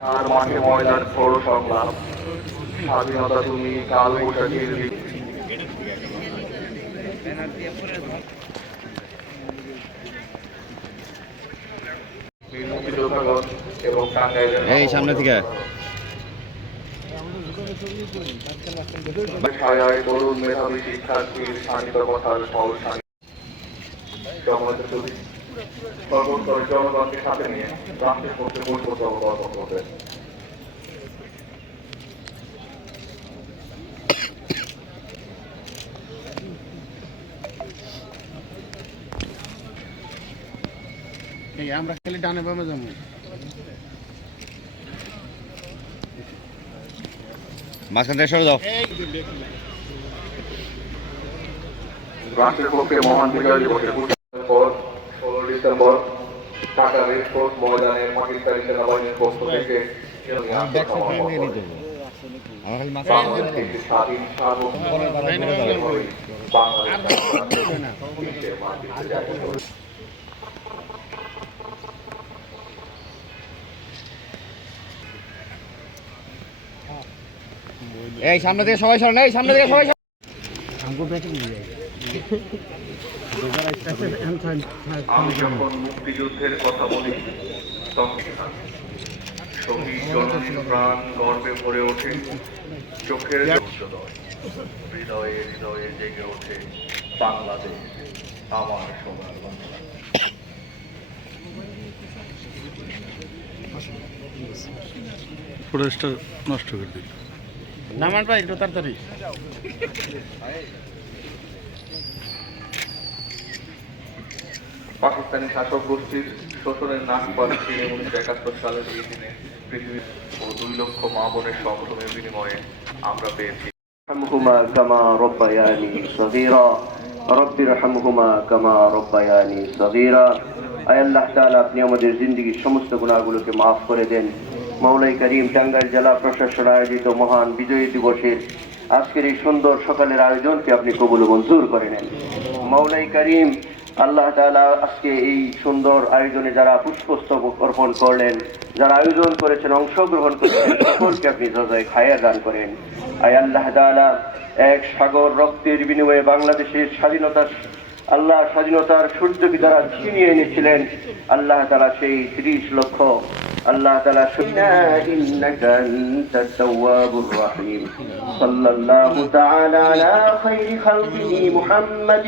আর মাঠে ময়দান বড় সংগ্রাম স্বাধীনতা তুমি কাল বৈশাখীর এই সামনে থেকে। ছায়ায় তরুণ মেধাবী শিক্ষার্থীর শানিত কথার শানি সর্বস্তরের জনগণকে সাথে নিয়ে রাষ্ট্রের পক্ষে বৈঠক অবগত করবে এই আমরা খালি ডানে বামে যাব। মাঝখান থেকে সরে যাও। রাষ্ট্রের পক্ষে মহান বিজয় দিবসের পর ডিসেম্বর রেসকোর্স ময়দানে পাকিস্তানি সেনাবাহিনীর পক্ষ থেকে এই সামনে থেকে সবাই সরেন এই সামনে থেকে সবাই আমাকে দিয়ে আমি যখন মুক্তিযুদ্ধের কথা বলি শহীদ জননীর প্রাণ গর্বে ভরে ওঠে চোখের হৃদয়ে হৃদয়ে জেগে ওঠে বাংলাদেশ আমার সোনার বাংলা। নষ্ট করে দিল। নামান ভাই একটু তাড়াতাড়ি। পাকিস্তানি শাসক গোষ্ঠীর শোষণের নাক পাল ছিঁড়ে উনিশশো একাত্তর সালের এই দিনে পৃথিবীর ও দুই লক্ষ মা বোনের সংগ্রামের বিনিময়ে আমরা পেয়েছি ارحمهما كما ربياني صغيرا رب ارحمهما كما ربياني صغيرا আয় আল্লাহ তাআলা আপনি আমাদের জিন্দগির সমস্ত গুনাহগুলোকে মাফ করে দেন মাওলাই করিম টাঙ্গাইল জেলা প্রশাসন আয়োজিত মহান বিজয়ী দিবসের আজকের এই সুন্দর সকালের আয়োজনকে আপনি কবুল মঞ্জুর করে নেন। মাওলাই করিম, আল্লাহ তাআলা আজকে এই সুন্দর আয়োজনে যারা পুষ্পস্তবক অর্পণ করলেন, যারা আয়োজন করেছেন, অংশগ্রহণ করেছেন, সকলকে আপনি যজায় খায়া দান করেন। আয় আল্লাহ তাআলা এক সাগর রক্তের বিনিময়ে বাংলাদেশের স্বাধীনতা আল্লাহ স্বাধীনতার সূর্যকে যারা ছিনিয়ে এনেছিলেন। আল্লাহ তাআলা সেই ত্রিশ লক্ষ الله تعالى شكرا إنك أنت التواب الرحيم. صلى الله تعالى على خير خلقه محمد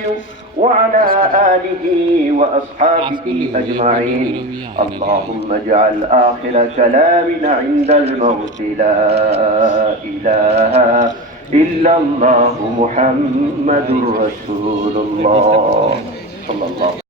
وعلى آله وأصحابه أجمعين. اللهم اجعل آخر كلامنا عند الموت. لا إله إلا الله محمد رسول الله. صلى الله